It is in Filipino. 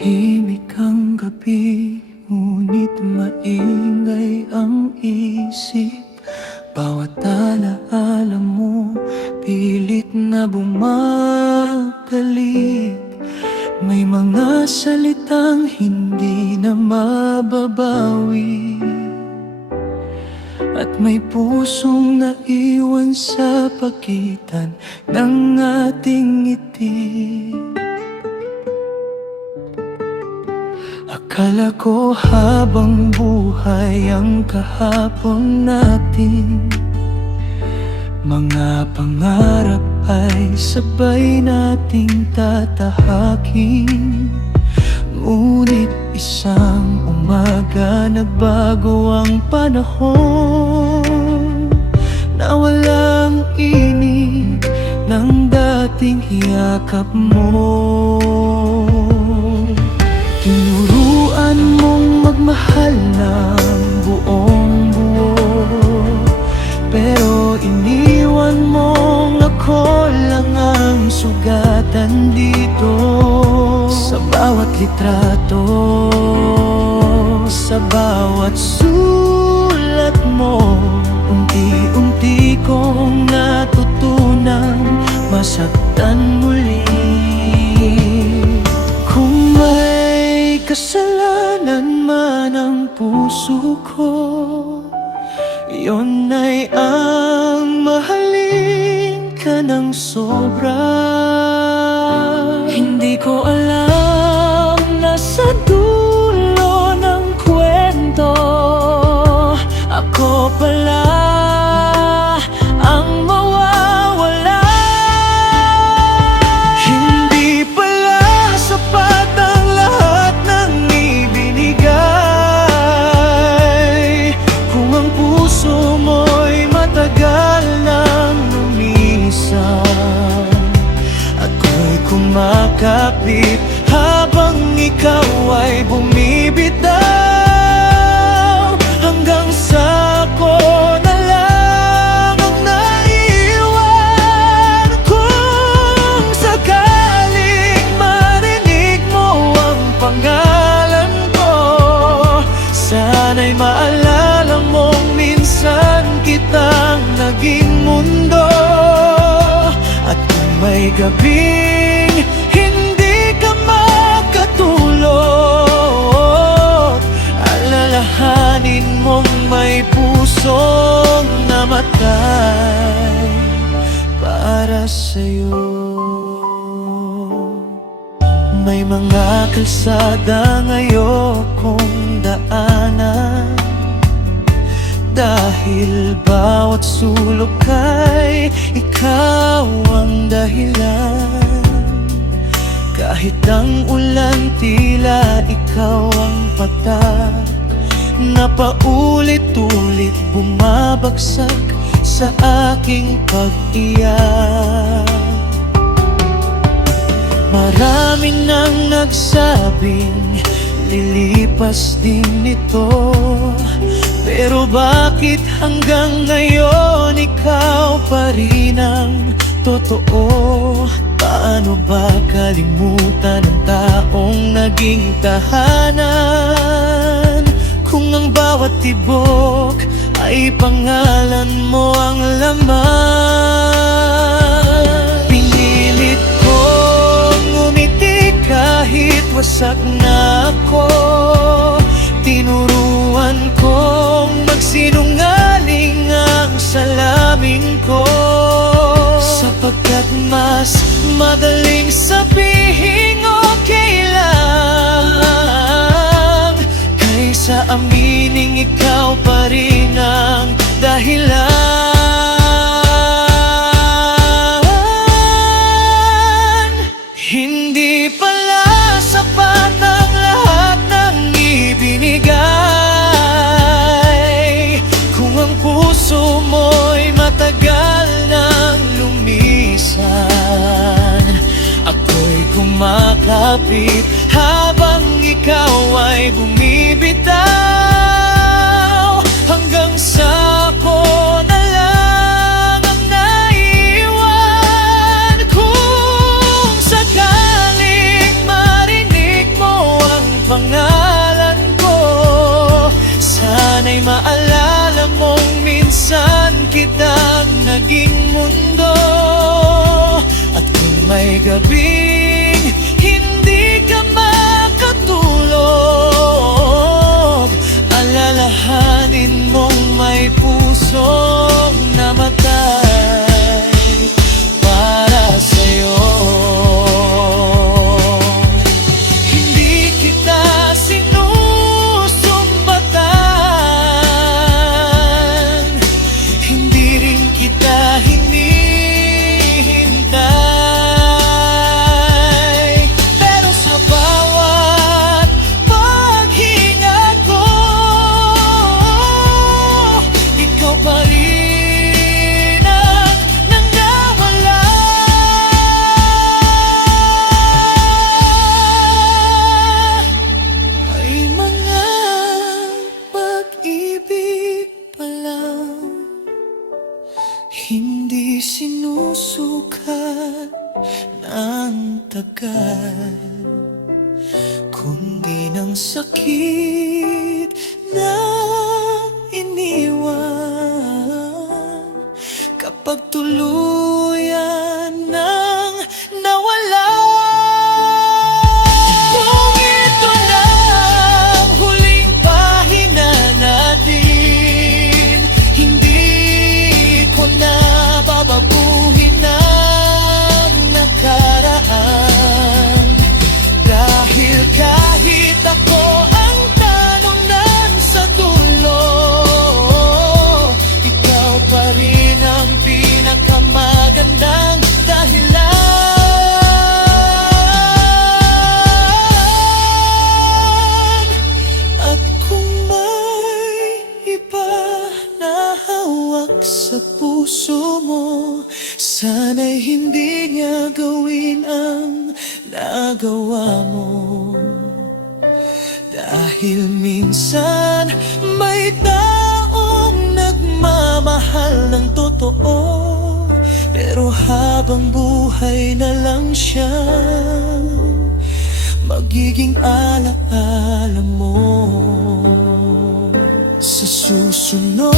Tahimik ang gabi, ngunit maingay ang isip. Bawat alaala mo, pilit na bumabalik. May mga salitang hindi na mababawi, at may pusong naiwan sa pagitan ng ating ngiti. Akala ko habang buhay ang kahapon natin, mga pangarap ay sabay nating tatahakin. Ngunit isang umaga nagbago ang panahon, na walang inig ng dating yakap mo. Tinuruan mong magmahal ng buong buo, pero iniwan mong ako lang ang sugatan dito. Sa bawat litrato, sa bawat sulat mo, unti-unti kong natutunang masaktan muli. Kung may kasalanan man ang puso ko, iyon ay ang mahalin ka ng sobra. Hindi ko alam na sa dulo ng kwento, ako pala ang mawawala. Hindi pala sapat ang lahat ng ibinigay, kung ang puso mo'y matagal nang lumisan. Ako'y kumakapit habang ikaw ay bumibitaw, hanggang sa ako na lang ang naiwan. Kung sakaling marinig mo ang pangalan ko, sana'y maalala mong minsan kitang naging mundo. At kung may gabing hindi ka makatulog, alalahanin mong may pusong namatay para sa'yo. May mga kalsada ngayokong daanan, dahil bawat sulok ay ikaw ang dahilan. Kahit ang ulan tila ikaw ang patak, na paulit-ulit bumabagsak sa aking pag-iyak. Marami nang nagsabing lilipas din ito, pero bakit hanggang ngayon ikaw pa rin ang totoo? Paano ba kalimutan ang taong naging tahanan, kung ang bawat tibok ay pangalan mo ang laman? Pinilit kong umiti kahit wasak na ako, tinuruan kong magsinungaling ang salamin ko, sapagkat mas madaling sabihin okay lang, kaysa aminin ikaw pa rin ang dahilan. Hindi pala sapat ang lahat ng ibinigay, kung ang puso mo'y matagal nang lumisan. Ako'y kumakapit habang ikaw ay bumibitaw, hanggang sa ako na lang ang naiwan. Kung sakaling marinig mo naging mundo. At kung may gabing hindi ka makatulog, alalahanin mong may pusong namatay para sa'yo. Hindi kita sinusumbatan, hindi rin kita hinihintay, pero sa bawat paghinga ko, ikaw pa rin ang nanggawala. May mga pag-ibig pa lang hindi sinusukat ng tagal, kundi ng sakit na iniwan kapag tuluyan ng nawala. Kung ito na ang huling pahina natin, hindi ko na babaguhin ang nakaraan, dahil kahit ako ang talunan sa dulo, ikaw pa rin ang pinakamagandang dahilan. At kung may iba na hawak sa puso mo, sana'y hindi niya gawin ang nagawa mo. Dahil minsan may taong nagmamahal ng totoo, pero habang buhay na lang siya magiging alaala mo. Sa susunod